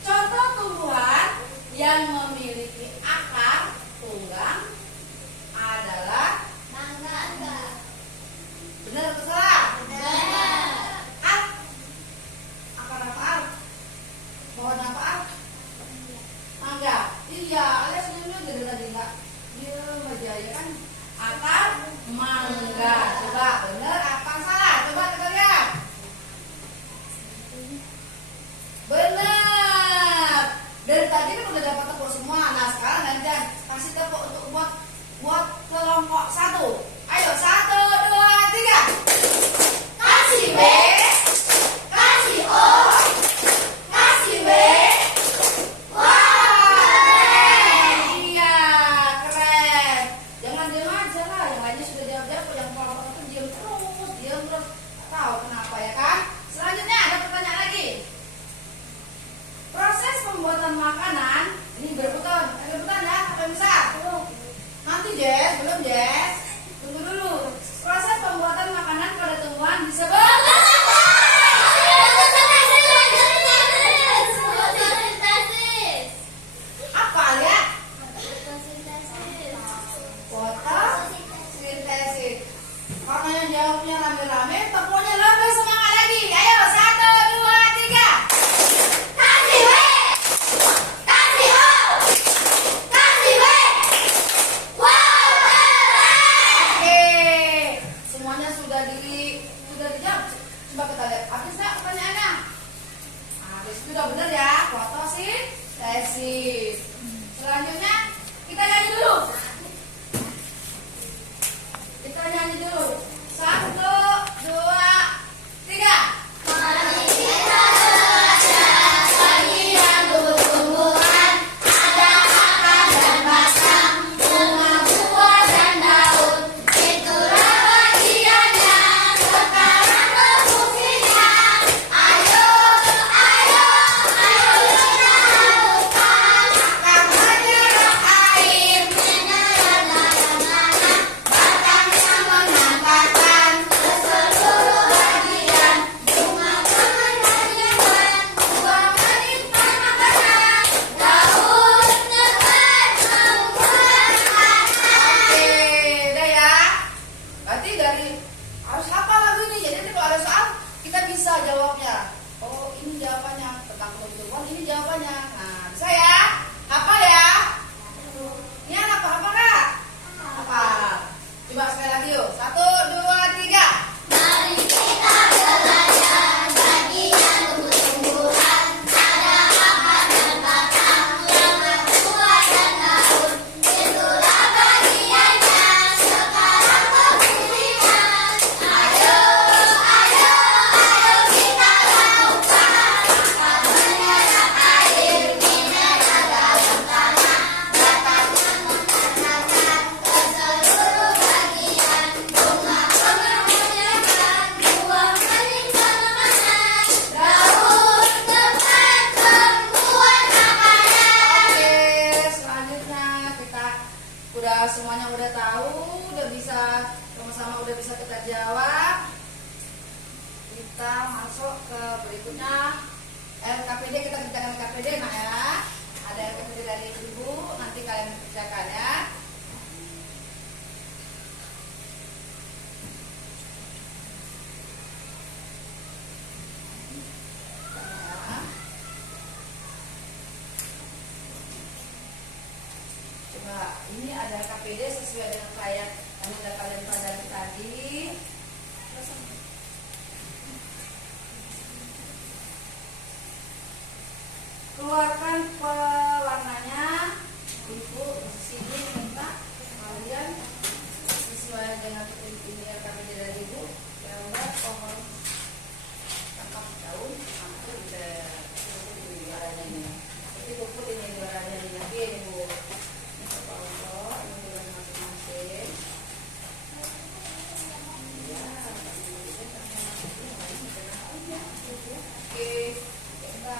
Contoh tumbuhan yang memiliki akar tunggang adalah Mangga. benar atau salah? Benar. Al. Akar apa al? Pohon apa al? Mangga. Iya, alias senyum jadi tadi enggak. Dia aja ya kan. Akar mangga. Coba benar apa salah? Coba kita lihat. Benar. Dari tadi kan udah dapat tepuk semua. Nah sekarang gantian kasih tepuk untuk buat kelompok 1. Ayo 1, 2, 3. Kasih W. Kasih O. Kasih W. Wow, keren. Iya keren. Jangan diam aja lah. Yang lainnya sudah jawab-jawab. Yang Jess, belum Jess. Tunggu dulu. Proses pembuatan makanan pada tumbuhan disebut apa ya? Fotosintesis. Karena yang jawabnya rame-rame, tepuknya lebih semangat lagi. Ayo, 1, 2, 3. Oke, semuanya sudah dijawab. Coba kita lihat. Habis nggak pertanyaannya? Habis, sudah benar ya. Fotosintesis. Selanjutnya kita nyanyi dulu. Kita nyanyi dulu. 1, 2, 3. Mari kita belajar bagian tumbuh-tumbuhan, ada akar dan batang, bunga, buah dan daun. Itulah bagiannya, sekarang berfungsinya. Ayo kita lakukan. Akan menyerap air, Menyerap dalam tanah, batangnya menambahkan ke seluruh bagian. Bunga bermekanisme, buah menyimpan makanan, daun dapat membuat makanan. Oke, udah ya. Berarti dari harus hafal lagu ini. Jadi nanti kalau ada soal kita bisa jawabnya. Oh, ini jawabannya tentang tumbuh-tumbuhan. Ini jawabannya. Nah, bisa ya? Hafal ya? Ini anak hafal nggak? Hafal. Coba sekali lagi yuk. 1, 2, 3. Mari kita belajar bagian tumbuh-tumbuhan, ada akar dan batang, bunga, buah dan daun. Itulah bagiannya, sekarang berfungsinya. Ayo kita lakukan. Akan menyerap air, mineral dalam tanah, batangnya menanamkan ke seluruh bagian. Bunga bermekanisme, buah menyimpan makanan, daun dapat membuat makanan. Oke, selanjutnya kita semuanya udah tahu, udah bisa sama-sama udah bisa kita jawab. Kita masuk ke berikutnya. LKPD, kita kerjakan LKPD nah ya. Ada LKPD dari ibu, nanti kalian kerjakan ya. Nah. Coba, ini ada KPD sesuai dengan kayak yang udah kalian pelajari tadi. Keluarkan pewarnanya. Ibu di sini minta kalian sesuai dengan ini KPD dari ibu. Gambar pohon tangkap daun, itu di warnanya ini. Jadi puput ini di warnanya ini lagi ibu. Oke, kita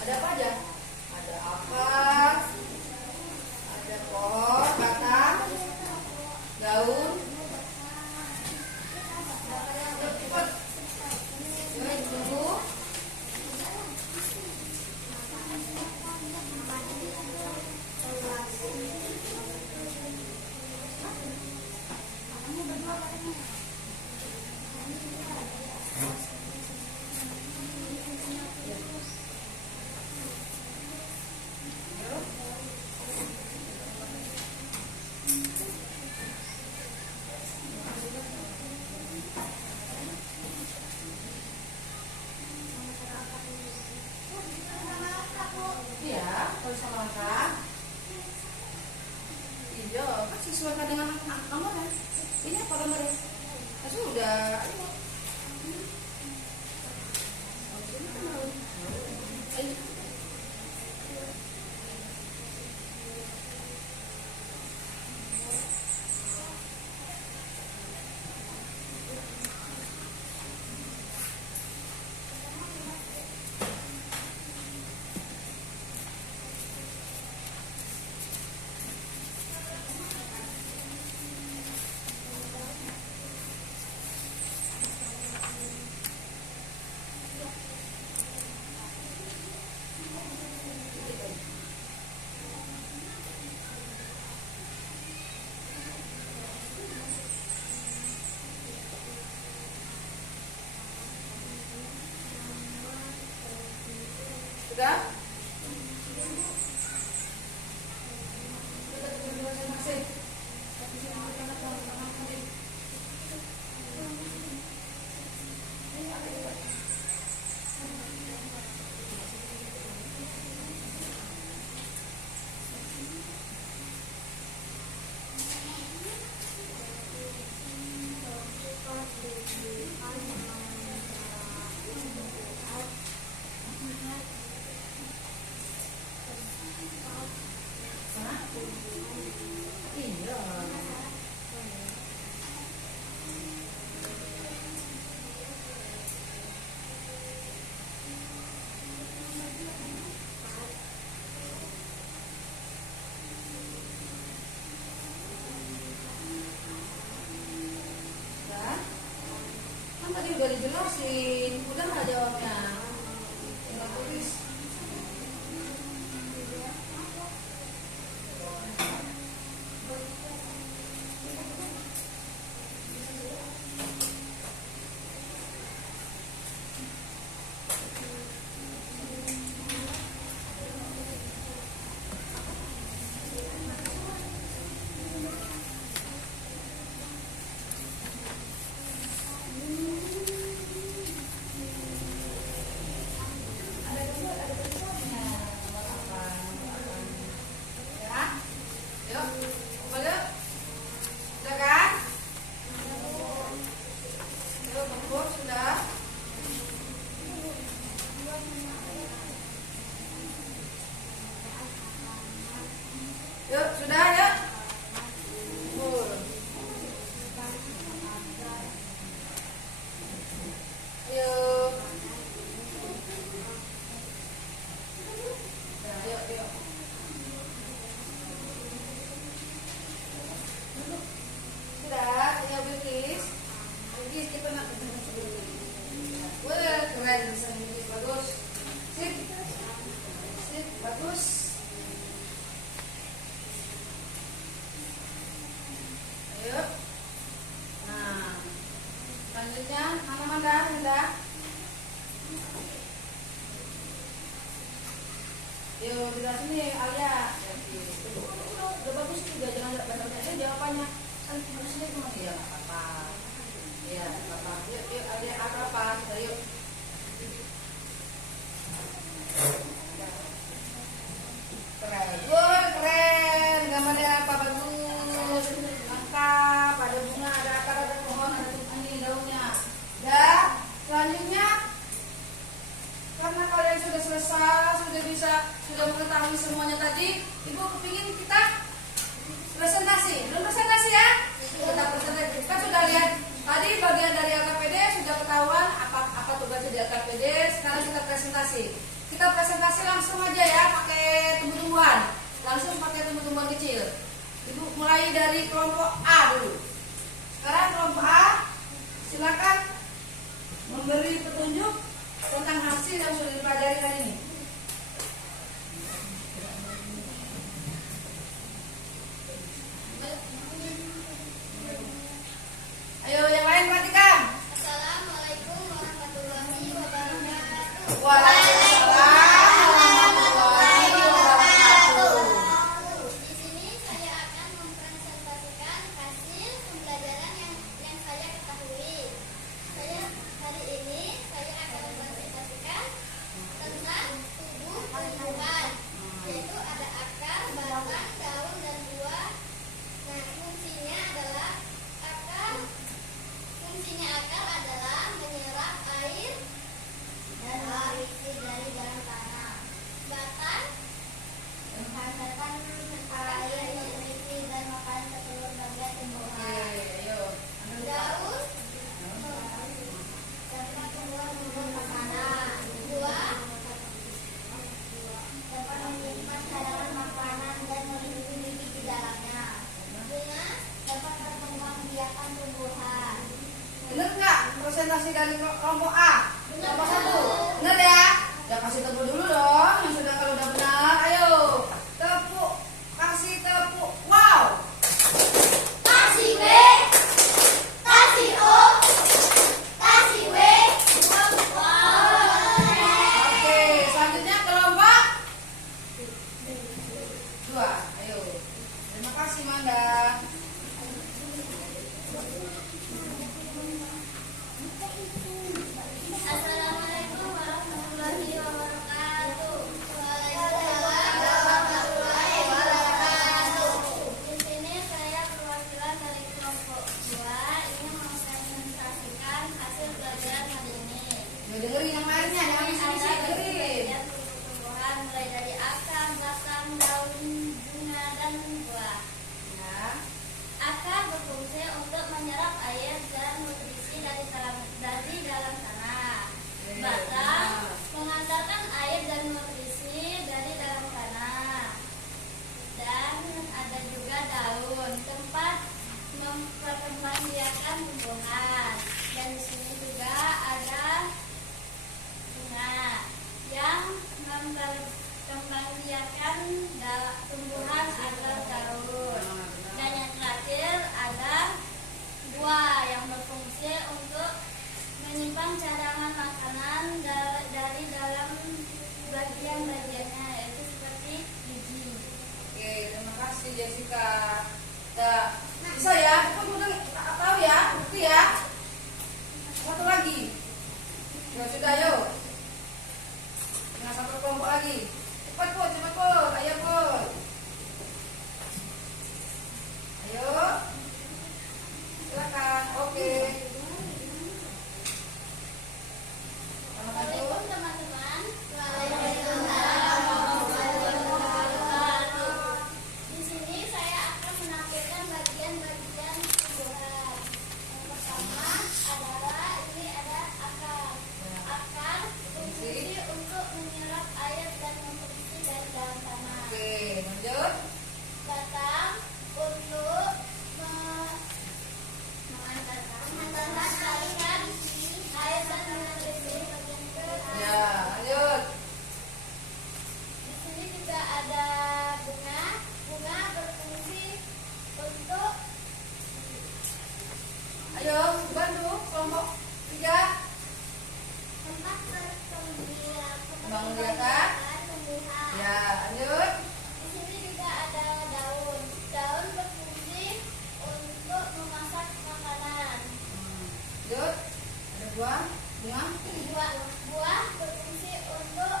Ada apa aja? Ada akar, ada pohon, batang, daun. Cepat. Tunggu. Iya, kalau bisa makan. Iya, kan sesuaikan dengan nomornya. Ini apa nomornya? Sudah. Ayo. Sudah? Iya. Udah? Kan tadi udah dijelasin, udah nggak jawabnya? Tinggal tulis. Yuk, sudah ya? Ayo. Nah, yuk, yuk. Sudah, tinggal Bilkis. Bilkis, kita nak wah, keren bisa Bilkis, bagus. Sip. Sip, bagus. Ayo. Nah, selanjutnya mana Manda, Manda. Yuk, di sini Alia. Udah bagus juga, jangan baca-baca jawabannya. Kan harusnya cuma ya nggak apa-apa. Ya, nggak apa-apa. Yuk, yuk, Alia apa-apa? Yuk. Keren, wah keren. Gambarnya apa bagus, lengkap. Ada bunga, ada akar, ada pohon, ada ini daunnya. Dan selanjutnya, karena kalian sudah selesai, sudah mengetahui semuanya tadi, Ibu kepingin kita presentasi. Belum presentasi ya? Kita presentasi. Kita sudah lihat tadi bagian dari LKPD, sudah ketahuan apa tugasnya di LKPD. Sekarang kita presentasi. kita presentasi langsung aja ya, pakai tumbuh-tumbuhan. Langsung pakai tumbuh-tumbuhan kecil. Ibu mulai dari kelompok A dulu. Sekarang kelompok A, silakan memberi petunjuk tentang hasil yang sudah dipelajari hari ini. Ayo yang lain perhatikan. Assalamualaikum warahmatullahi wabarakatuh. Waalaikumsalam warahmatullahi wabarakatuh. Di sini saya akan mempresentasikan hasil pembelajaran yang saya ketahui. Hari ini saya akan mempresentasikan tentang tumbuh-tumbuhan, yaitu ada akar, batang, daun, dan buah. Nah, fungsinya akar adalah menyerap air dan nutrisi dari dalam tanah. Batang menghasilkan air, nutrisi, dan makanan ke seluruh bagian tumbuhan. Daun dapat tumbuh makanan. Buah dapat menyimpan cadangan makanan dan melindungi bibit di dalamnya. Bunga dapat berkembangbiakan tumbuhan. Bener nggak presentasi dari kelompok A? Kelompok 1. Bener ya? Ya kasih tepuk dulu dong. Yang sudah kalau udah benar, ayo tepuk, kasih tepuk. Wow. Kasih B, kasih O, kasih W. Oke, selanjutnya kelompok 2. Ayo. Terima kasih Manda. Assalamualaikum warahmatullahi wabarakatuh. Waalaikumsalam warahmatullahi wabarakatuh. Di sini saya perwakilan dari kelompok 2 ingin mempresentasikan hasil pelajaran hari ini. Ya dengerin yang lainnya, jangan Ada bisik-bisik, dengerin. bagian tumbuh-tumbuhan mulai dari akar, batang, daun, bunga, dan buah. Ya. Akar berfungsi untuk menyerap air dan nutrisi dari dalam tanah. Batang mengantarkan air dan nutrisi dari dalam tanah. Dan ada juga daun, tempat memperkembangbiakan tumbuhan. Dan di sini juga ada bunga yang memperkembangbiakan tumbuhan atau daun. Dan yang terakhir ada buah yang berfungsi untuk menyimpan cadangan makanan dari dalam bagian-bagiannya, yaitu seperti biji. Oke, terima kasih Jessica. Ya, bisa ya? Kamu udah tahu ya? Bukti ya? Satu lagi. Ya sudah, yuk. Tinggal satu kelompok lagi. Cepat Put, cepat Put. Ayo Put. Ayo. Silakan. Oke. Assalamualaikum teman-teman. Di sini saya akan menampilkan bagian-bagian tumbuhan. Yang pertama adalah ini ada akar. Akar berfungsi untuk menyerap air dan nutrisi dari dalam tanah. Oke, lanjut. Batang untuk mengantarkan air dan nutrisi bagian ke Ya, lanjut. Di sini juga ada bunga. Bunga berfungsi untuk Ayo, bantu kelompok 3. tempat Membiakan. tumbuhan. Ya, lanjut. Di sini juga ada daun. Daun berfungsi untuk memasak makanan. Lanjut. Ada buah, bunga. Buah berfungsi untuk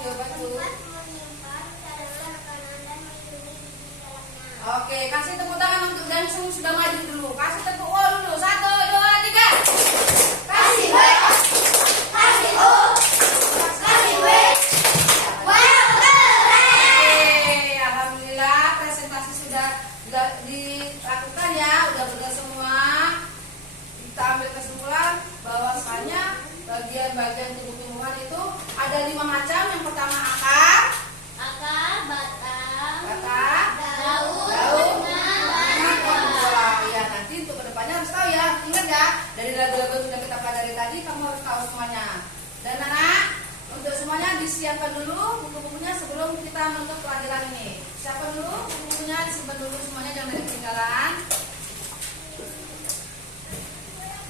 Ayo, bantu. tempat menyimpan cadangan makanan dan melindungi biji di dalamnya. Oke, kasih tepuk tangan untuk yang sudah maju dulu. Kasih tepuk O dulu. 1, 2, 3. Kasih W, kasih O, kasih W. Oke, alhamdulillah presentasi sudah dilakukan ya, udah benar semua. Kita ambil kesimpulan bahwasanya bagian-bagian tumbuh-tumbuhan itu ada 5 buku-bukunya sebelum kita menutup pelajaran ini. Siapa dulu? Buku-bukunya disimpan dulu semuanya, jangan ada ketinggalan.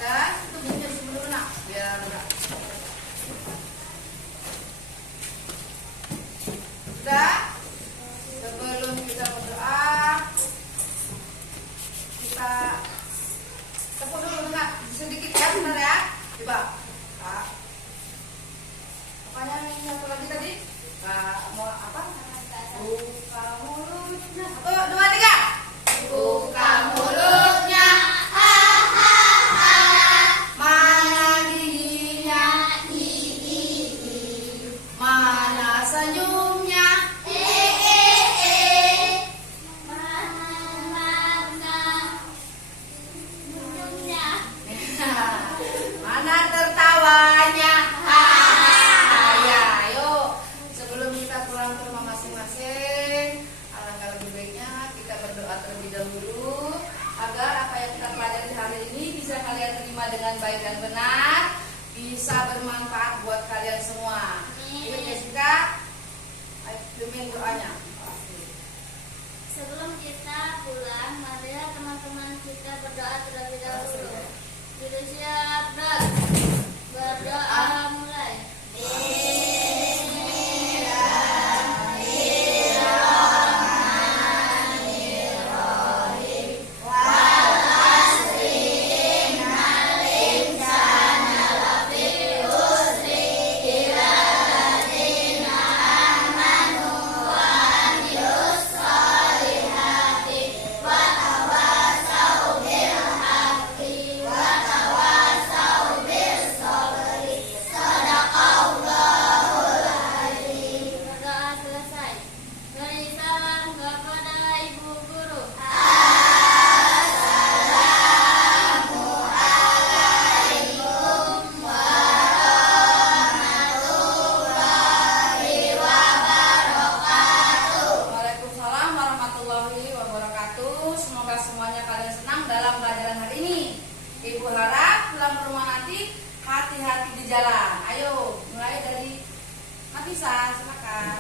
Dan itu bukunya disimpan dulu nak, biar enggak. Sudah? Sebelum kita berdoa, kita tepuk dulu dengar sedikit ya, benar ya? Coba. Kak. Apanya yang satu lagi tadi? Mau apa? Buka mulutnya. 1, 2, 3. Buka mulutnya. Mana giginya? Mana senyumnya? Mana tertawanya? Ya, ayo. Sebelum kita pulang ke rumah masing-masing, alangkah lebih baiknya kita berdoa terlebih dahulu agar apa yang kita pelajari hari ini bisa kalian terima dengan baik dan benar, bisa bermanfaat buat kalian semua. Ayo Jessica, pimpin doanya. Sebelum kita pulang, mari teman-teman kita berdoa terlebih dahulu. Sudah siap, Dok? Berdoa mulai. Berdoa selesai. Beri salam kepada Ibu Guru. Waalaikumsalam warahmatullahi wabarakatuh. Semoga semuanya kalian senang dalam pelajaran hari ini. Ibu harap pulang ke rumah nanti hati-hati di jalan. Ayo, mulai dari Nafisa, silakan.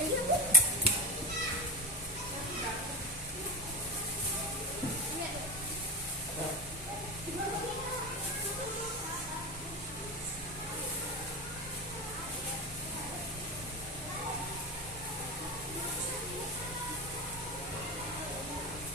Iya, Bu.